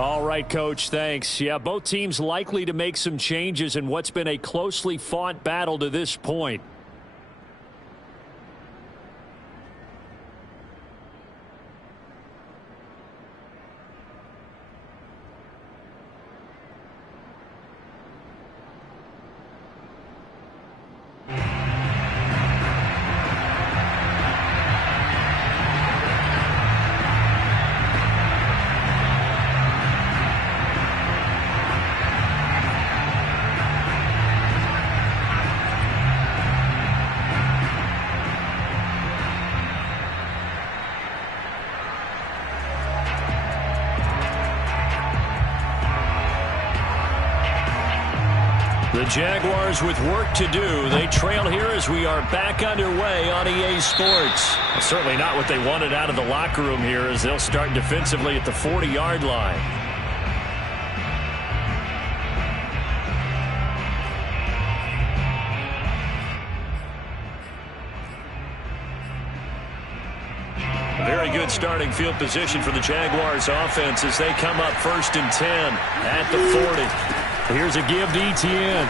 All right, Coach, thanks. Yeah, both teams likely to make some changes in what's been a closely fought battle to this point. The Jaguars with work to do. They trail here as we are back underway on EA Sports. Well, certainly not what they wanted out of the locker room here as they'll start defensively at the 40-yard line. Very good starting field position for the Jaguars offense as they come up 1st and 10 at the 40. Here's a give to Etienne.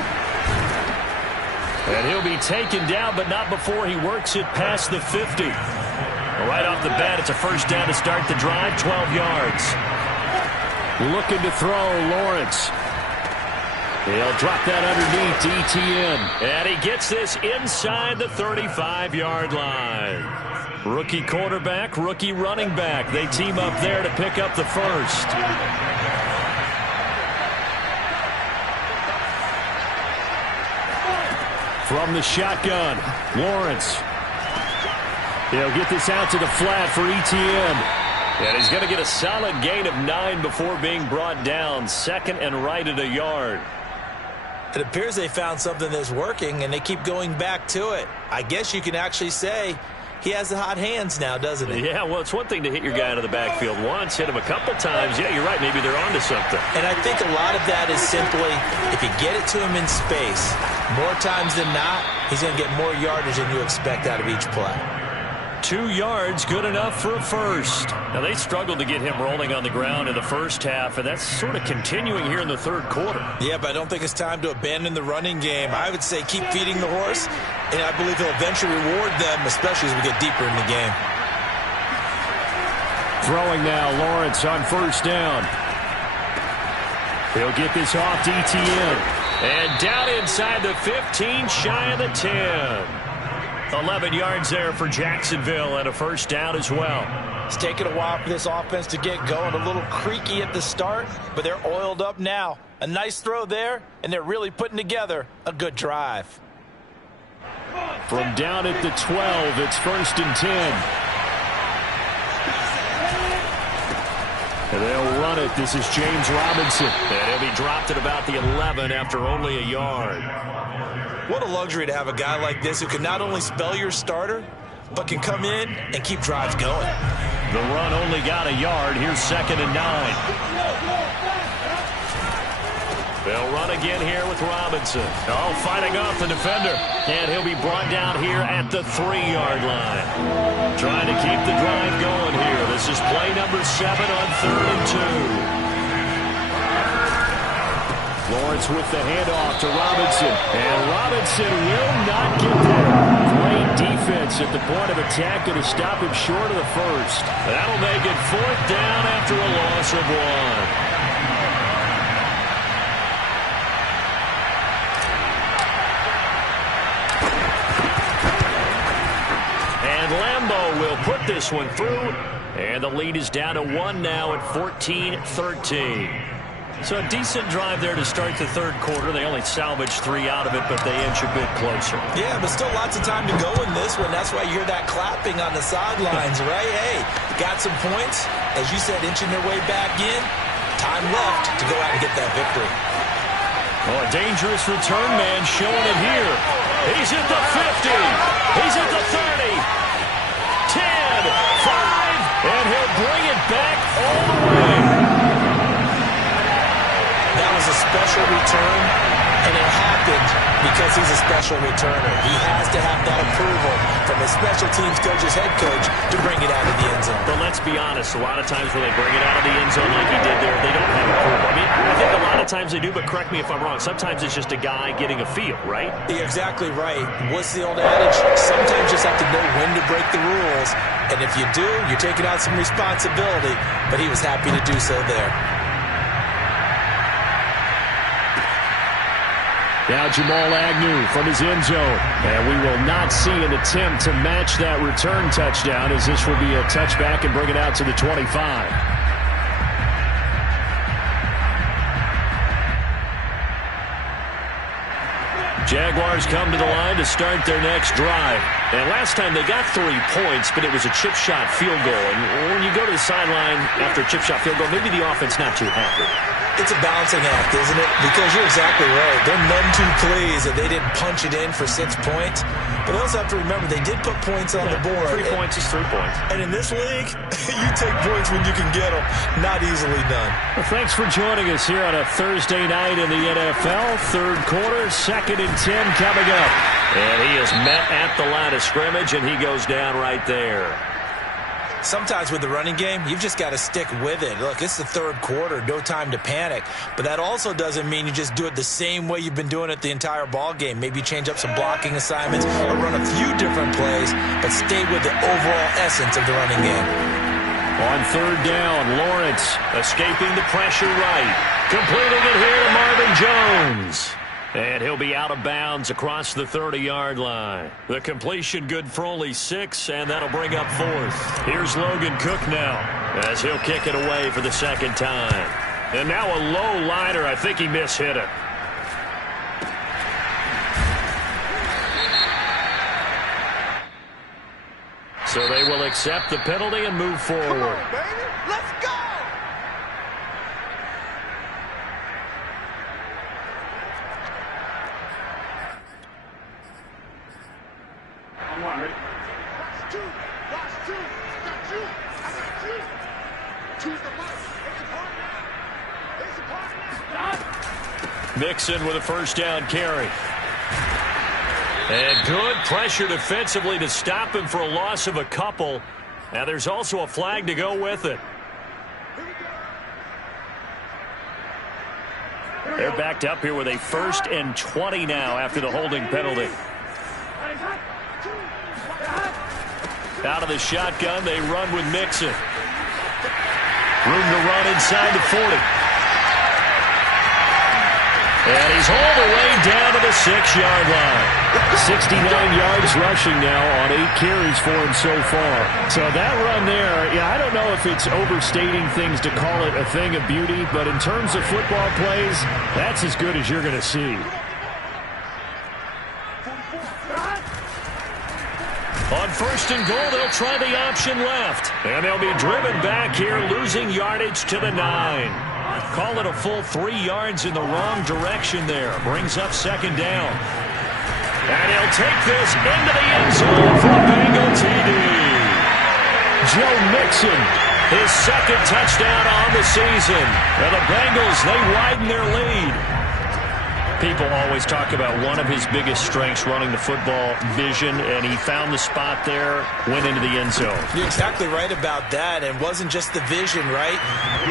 And he'll be taken down, but not before he works it past the 50. Right off the bat, it's a first down to start the drive, 12 yards. Looking to throw, Lawrence. He'll drop that underneath to Etienne. And he gets this inside the 35-yard line. Rookie quarterback, rookie running back. They team up there to pick up the first. From the shotgun, Lawrence. He'll get this out to the flat for Etienne. And he's going to get a solid gain of 9 before being brought down. 2nd and right at a yard. It appears they found something that's working, and they keep going back to it. I guess you can actually say he has the hot hands now, doesn't he? Yeah, well, it's one thing to hit your guy out of the backfield once, hit him a couple times. Yeah, you're right. Maybe they're onto something. And I think a lot of that is simply if you get it to him in space, more times than not, he's going to get more yardage than you expect out of each play. 2 yards, good enough for a first. Now, they struggled to get him rolling on the ground in the first half, and that's sort of continuing here in the third quarter. Yeah, but I don't think it's time to abandon the running game. I would say keep feeding the horse, and I believe he'll eventually reward them, especially as we get deeper in the game. Throwing now, Lawrence on first down. He'll get this off to Etienne. And down inside the 15, shy of the 10. 11 yards there for Jacksonville and a first down as well. It's taken a while for this offense to get going. A little creaky at the start, but they're oiled up now. A nice throw there, and they're really putting together a good drive. From down at the 12, it's 1st and 10. And they'll run it. This is James Robinson. And he'll be dropped at about the 11 after only a yard. What a luxury to have a guy like this who can not only spell your starter, but can come in and keep drives going. The run only got a yard. Here's 2nd and 9. They'll run again here with Robinson. Oh, fighting off the defender. And he'll be brought down here at the 3-yard line. Trying to keep the drive going here. This is play number 7 on 3rd and 2. Lawrence with the handoff to Robinson. And Robinson will not get there. Great defense at the point of attack to stop him short of the first. That'll make it 4th down after a loss of 1. Lambeau will put this one through, and the lead is down to 1 now at 14-13. So a decent drive there to start the third quarter. They only salvaged 3 out of it, but they inch a bit closer. Yeah, but still lots of time to go in this one. That's why you hear that clapping on the sidelines, right? Hey, got some points. As you said, inching their way back in. Time left to go out and get that victory. Oh, a dangerous return man showing it here. He's at the 50. He's at the 30. 10, 5, and he'll bring it back all the way. That was a special return, and it happened because he's a special returner. He has to have that approval from his special teams coach, his head coach, to bring it out of the end zone. But let's be honest, a lot of times when they bring it out of the end zone like he did there, they don't have approval. I mean, I think a lot of times they do, but correct me if I'm wrong. Sometimes it's just a guy getting a feel, right? You're exactly right. What's the old adage? Sometimes you just have to know when to break the rules. And if you do, you're taking out some responsibility. But he was happy to do so there. Now Jamal Agnew from his end zone. And we will not see an attempt to match that return touchdown, as this will be a touchback and bring it out to the 25. Jaguars come to the line to start their next drive. And last time they got 3 points, but it was a chip shot field goal. And when you go to the sideline after a chip shot field goal, maybe the offense not too happy. It's a balancing act, isn't it? Because you're exactly right. They're none too pleased that they didn't punch it in for 6 points. But they also have to remember they did put points on the board. 3 points is 3 points. And in this league, you take points when you can get them. Not easily done. Well, thanks for joining us here on a Thursday night in the NFL. Third quarter, 2nd and 10 coming up. And he is met at the line of scrimmage, and he goes down right there. Sometimes with the running game, you've just got to stick with it. Look, it's the third quarter, no time to panic. But that also doesn't mean you just do it the same way you've been doing it the entire ball game. Maybe change up some blocking assignments or run a few different plays, but stay with the overall essence of the running game. On third down, Lawrence escaping the pressure right. Completing it here to Marvin Jones. And he'll be out of bounds across the 30-yard line. The completion good for only 6, and that'll bring up 4th. Here's Logan Cook now, as he'll kick it away for the 2nd time. And now a low liner. I think he mishit it. So they will accept the penalty and move forward. Come on, baby. Let's go! Watch two. I got you. Choose the mic. It's a partner. Mixon with a first down carry. And good pressure defensively to stop him for a loss of a couple. Now there's also a flag to go with it. They're backed up here with a 1st and 20 now after the holding penalty. Out of the shotgun, they run with Mixon. Room to run inside the 40. And he's all the way down to the 6-yard line. 69 yards rushing now on 8 carries for him so far. So that run there, yeah, I don't know if it's overstating things to call it a thing of beauty, but in terms of football plays, that's as good as you're going to see. On 1st and goal, they'll try the option left. And they'll be driven back here, losing yardage to the 9. Call it a full 3 yards in the wrong direction there. Brings up 2nd down. And he'll take this into the end zone for a Bengal TD. Joe Mixon, his 2nd touchdown on the season. And the Bengals, they widen their lead. People always talk about one of his biggest strengths, running the football, vision, and he found the spot there, went into the end zone. You're exactly right about that, and wasn't just the vision, right?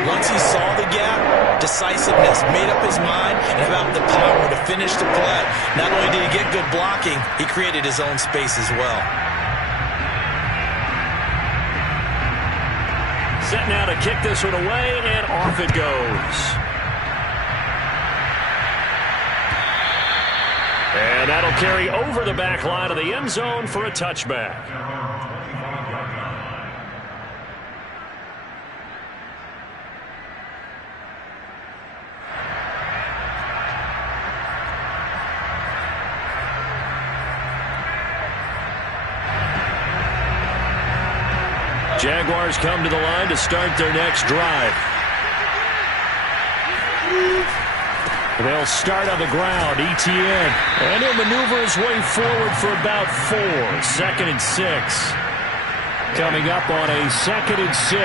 Once he saw the gap, decisiveness, made up his mind, and about the power to finish the play. Not only did he get good blocking, he created his own space as well. Set now to kick this one away, and off it goes. And that'll carry over the back line of the end zone for a touchback. Jaguars come to the line to start their next drive. They'll start on the ground, ETN. And he'll maneuver his way forward for about 4. 2nd and 6. Coming up on a 2nd and 6.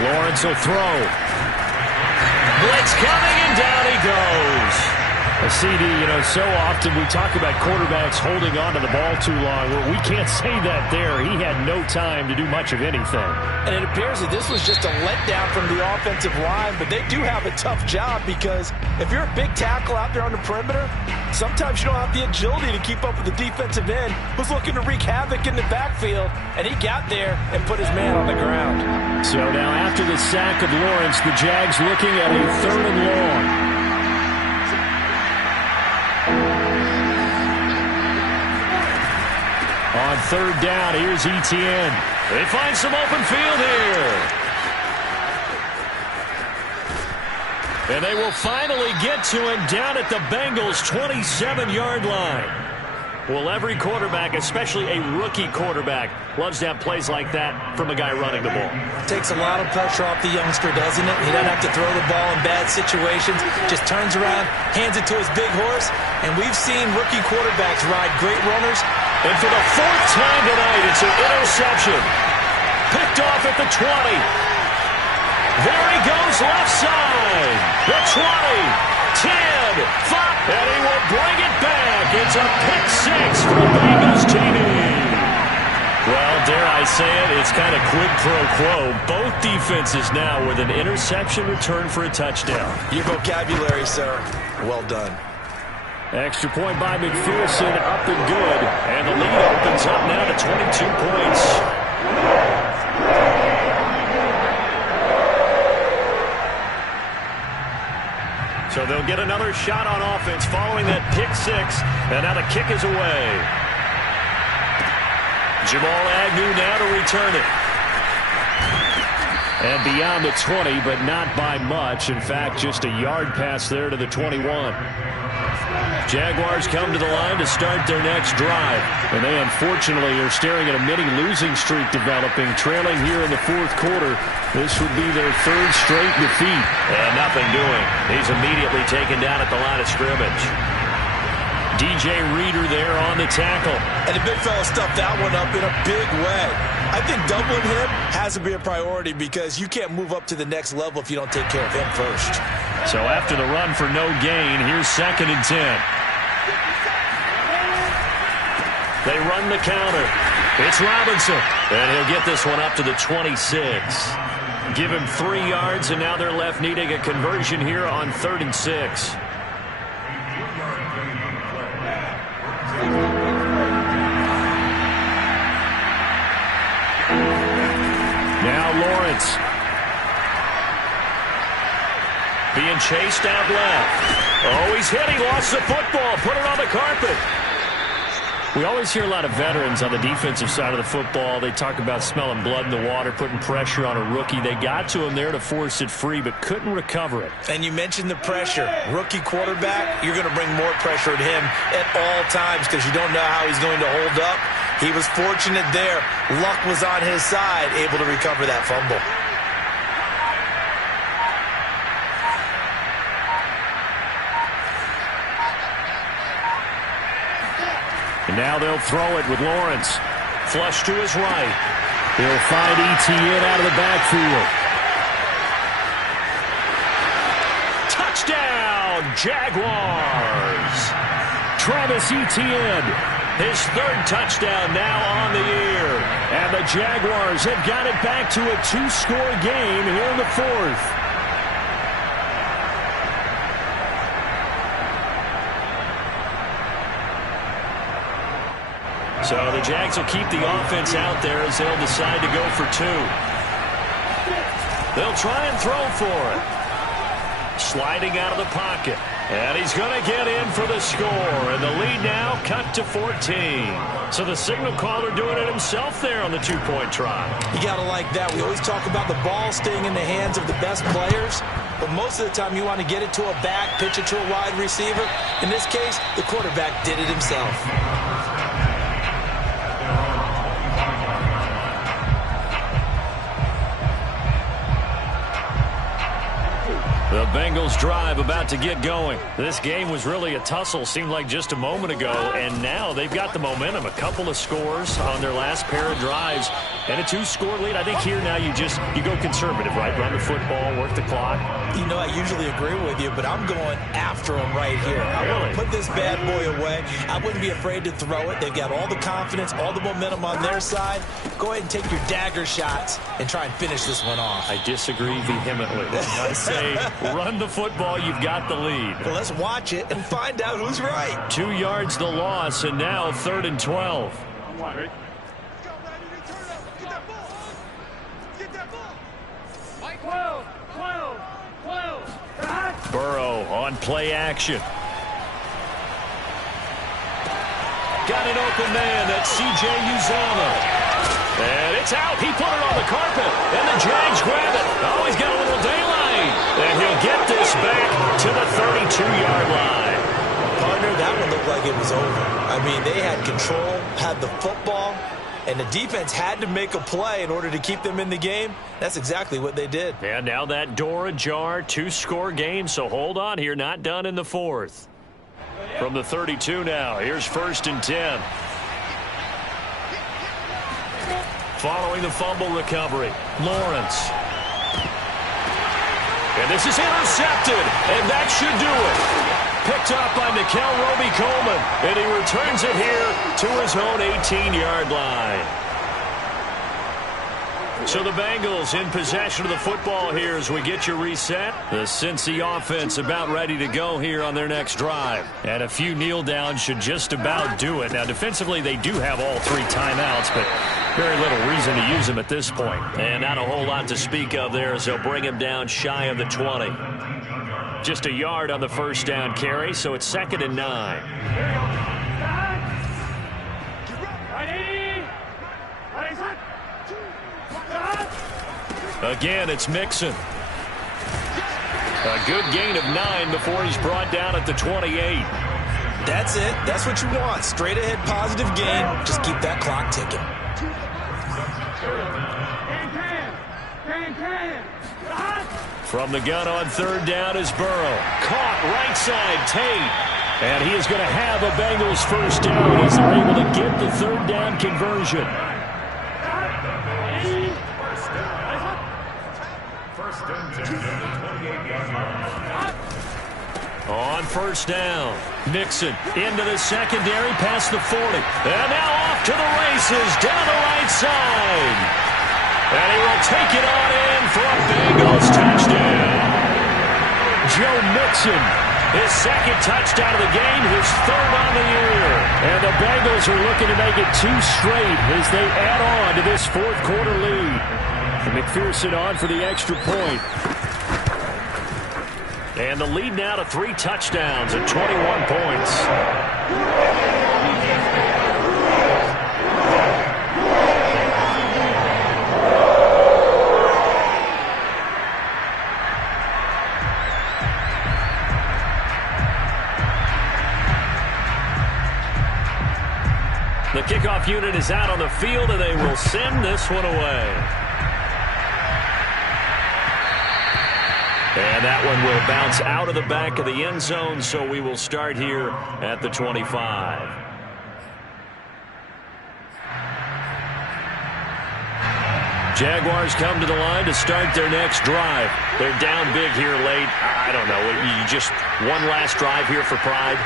Lawrence will throw. Blitz coming, and down he goes. CD, so often we talk about quarterbacks holding on to the ball too long. Well, we can't say that there. He had no time to do much of anything. And it appears that this was just a letdown from the offensive line, but they do have a tough job because if you're a big tackle out there on the perimeter, sometimes you don't have the agility to keep up with the defensive end who's looking to wreak havoc in the backfield, and he got there and put his man on the ground. So now after the sack of Lawrence, the Jags looking at a 3rd and long. On 3rd down, here's Etienne. They find some open field here. And they will finally get to him down at the Bengals' 27-yard line. Well, every quarterback, especially a rookie quarterback, loves to have plays like that from a guy running the ball. Takes a lot of pressure off the youngster, doesn't it? He doesn't have to throw the ball in bad situations. Just turns around, hands it to his big horse. And we've seen rookie quarterbacks ride great runners. And for the 4th time tonight, it's an interception. Picked off at the 20. There he goes, left side. The 20, 10, 5, and he will bring it back. It's a pick 6 for the Bengals TD. Well, dare I say it, it's kind of quid pro quo. Both defenses now with an interception return for a touchdown. Your vocabulary, sir. Well done. Extra point by McPherson, up and good. And the lead opens up now to 22 points. So they'll get another shot on offense following that pick 6. And now the kick is away. Jamal Agnew now to return it. And beyond the 20, but not by much. In fact, just a yard pass there to the 21. Jaguars come to the line to start their next drive. And they unfortunately are staring at a mini losing streak developing, trailing here in the 4th quarter. This would be their 3rd straight defeat. And nothing doing. He's immediately taken down at the line of scrimmage. DJ Reader there on the tackle. And the big fella stuffed that one up in a big way. I think doubling him has to be a priority because you can't move up to the next level if you don't take care of him first. So after the run for no gain, here's 2nd and 10. They run the counter. It's Robinson. And he'll get this one up to the 26. Give him 3 yards, and now they're left needing a conversion here on 3rd and 6. Now Lawrence. Being chased out left. Oh, he's hit. He lost the football. Put it on the carpet. We always hear a lot of veterans on the defensive side of the football. They talk about smelling blood in the water, putting pressure on a rookie. They got to him there to force it free, but couldn't recover it. And you mentioned the pressure. Rookie quarterback, you're going to bring more pressure at him at all times because you don't know how he's going to hold up. He was fortunate there. Luck was on his side, able to recover that fumble. And now they'll throw it with Lawrence. Flush to his right. He'll find Etienne out of the backfield. Touchdown, Jaguars! Travis Etienne, his 3rd touchdown now on the year. And the Jaguars have got it back to a 2-score game here in the 4th. So the Jags will keep the offense out there as they'll decide to go for 2. They'll try and throw for it. Sliding out of the pocket. And he's going to get in for the score. And the lead now cut to 14. So the signal caller doing it himself there on the 2-point try. You got to like that. We always talk about the ball staying in the hands of the best players. But most of the time you want to get it to a back, pitch it to a wide receiver. In this case, the quarterback did it himself. The Bengals drive about to get going. This game was really a tussle, seemed like just a moment ago, and now they've got the momentum. A couple of scores on their last pair of drives. And a 2-score lead. I think here now you go conservative, right? Run the football, work the clock. You know, I usually agree with you, but I'm going after him right here. I want to put this bad boy away. I wouldn't be afraid to throw it. They've got all the confidence, all the momentum on their side. Go ahead and take your dagger shots and try and finish this one off. I disagree vehemently. I say run the football. You've got the lead. Well, let's watch it and find out who's right. 2 yards the loss, and now 3rd and 12. Burrow on play action. Got an open man. That's C.J. Uzomah. And it's out. He put it on the carpet. And the Jags grab it. Oh, he's got a little daylight. And he'll get this back to the 32-yard line. Partner, that one looked like it was over. I mean, they had control, had the football, and the defense had to make a play in order to keep them in the game. That's exactly what they did. And now that door ajar, 2-score game, so hold on here. Not done in the 4th. From the 32 now, here's 1st and 10. Following the fumble recovery, Lawrence. And this is intercepted, and that should do it. Picked up by Nickel Roby-Coleman, and he returns it here to his own 18-yard line. So the Bengals in possession of the football here as we get you reset. The Cincy offense about ready to go here on their next drive. And a few kneel downs should just about do it. Now defensively they do have all 3 timeouts, but very little reason to use them at this point. And not a whole lot to speak of there as they'll bring him down shy of the 20. Just a yard on the 1st down carry, so it's 2nd and 9. Again, it's Mixon. A good gain of 9 before he's brought down at the 28. That's it. That's what you want. Straight ahead positive gain. Just keep that clock ticking. From the gun on 3rd down is Burrow. Caught right side, Tate. And he is going to have a Bengals 1st down as they're able to get the 3rd down conversion. On 1st down, Mixon into the secondary past the 40. And now off to the races down the right side. And he will take it on in for a Bengals touchdown. Joe Mixon, his 2nd touchdown of the game, his 3rd on the year. And the Bengals are looking to make it 2 straight as they add on to this 4th quarter lead. And McPherson on for the extra point. And the lead now to 3 touchdowns at 21 points. The kickoff unit is out on the field, and they will send this one away. And that one will bounce out of the back of the end zone, so we will start here at the 25. Jaguars come to the line to start their next drive. They're down big here late. I don't know. You just one last drive here for pride?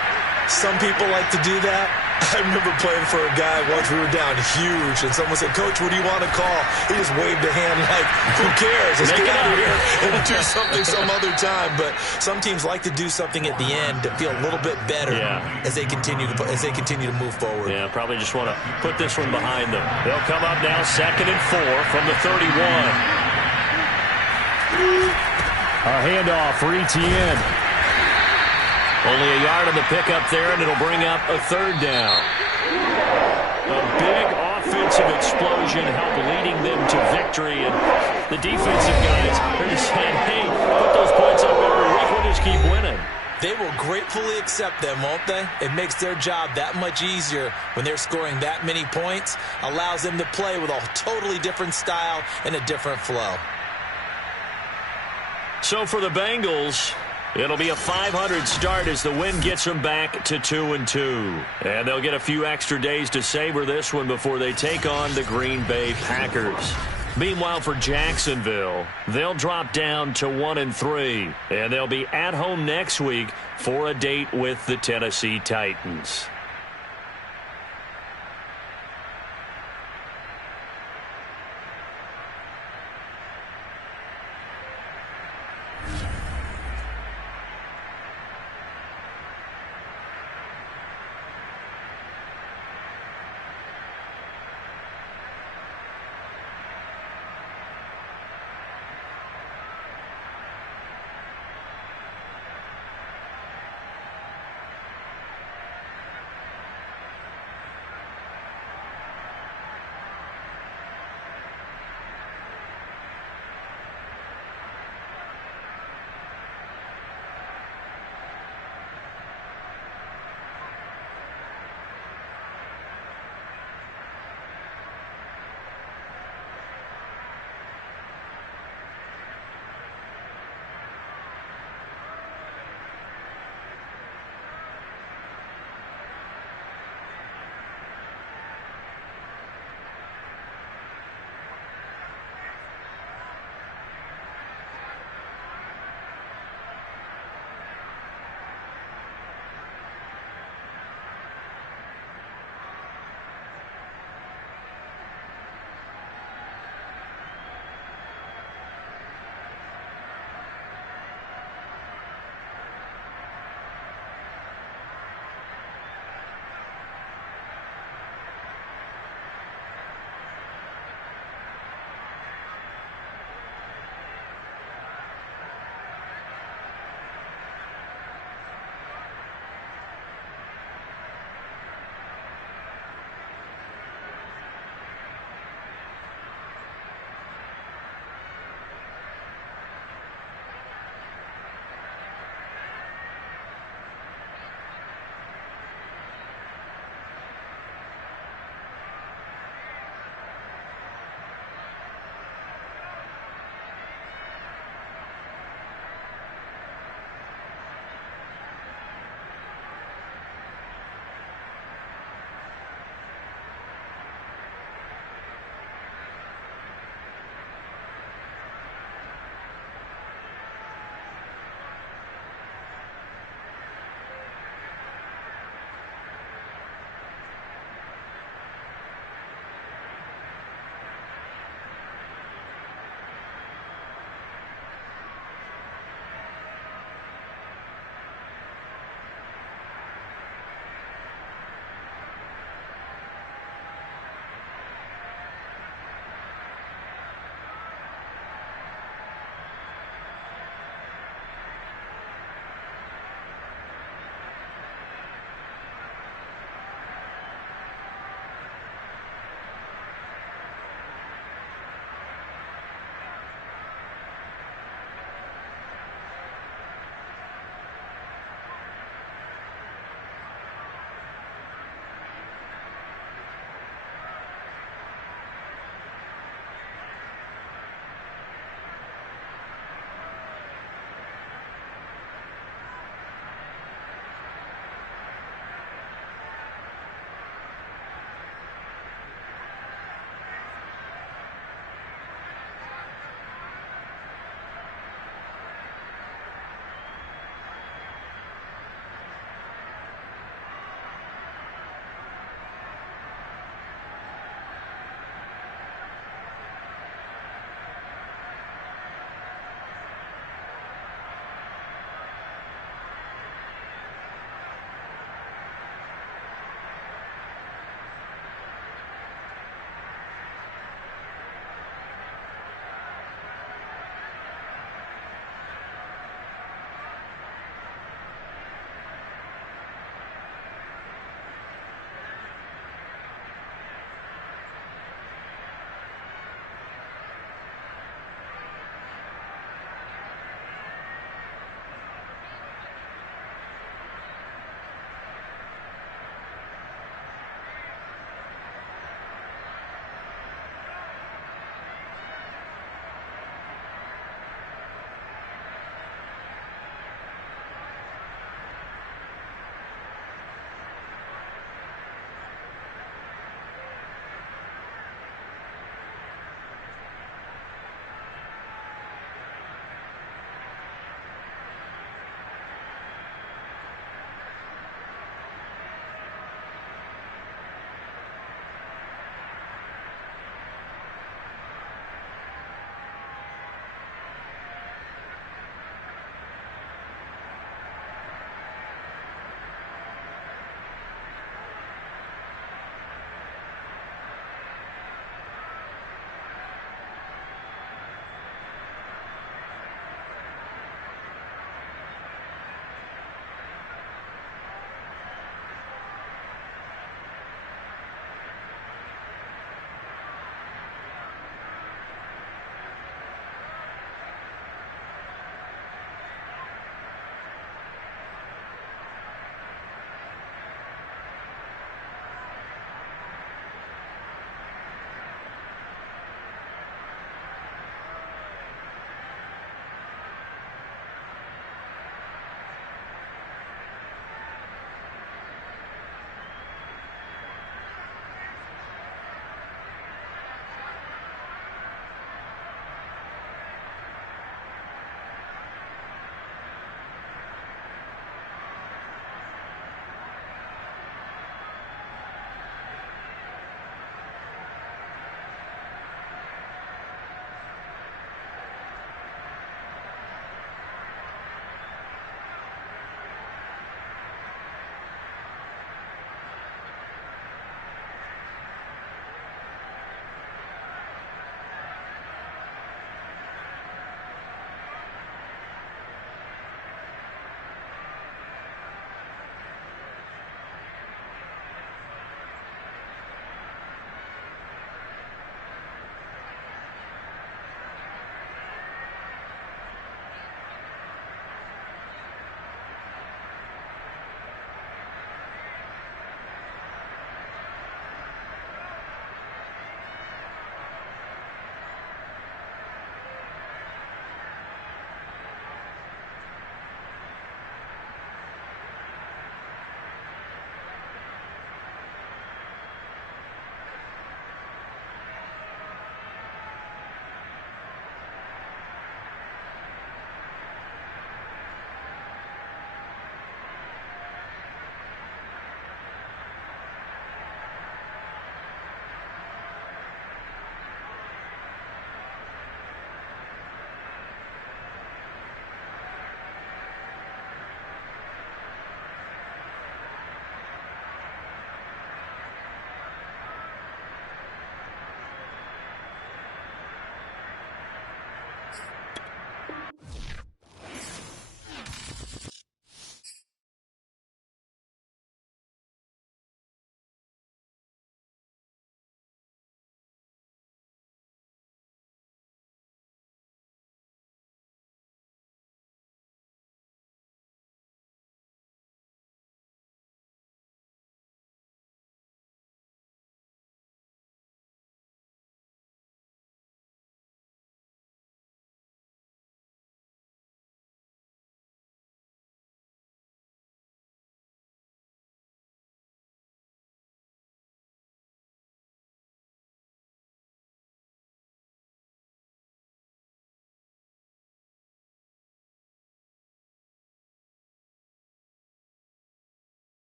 Some people like to do that. I remember playing for a guy once. We were down huge, and someone said, "Coach, what do you want to call?" He just waved a hand like, "Who cares? Let's get out of here and do something some other time." But some teams like to do something at the end to feel a little bit better as they continue to move forward. Yeah, probably just want to put this one behind them. They'll come up now 2nd and 4 from the 31. A handoff for Etienne. Only a yard on the pickup there, and it'll bring up a 3rd down. A big offensive explosion helped leading them to victory, and the defensive guys are just saying, hey, put those points up every week, we'll just keep winning. They will gratefully accept them, won't they? It makes their job that much easier when they're scoring that many points, allows them to play with a totally different style and a different flow. So for the Bengals, It'll be a 500 start as the win gets them back to 2-2. And they'll get a few extra days to savor this one before they take on the Green Bay Packers. Meanwhile, for Jacksonville, they'll drop down to 1-3. And they'll be at home next week for a date with the Tennessee Titans.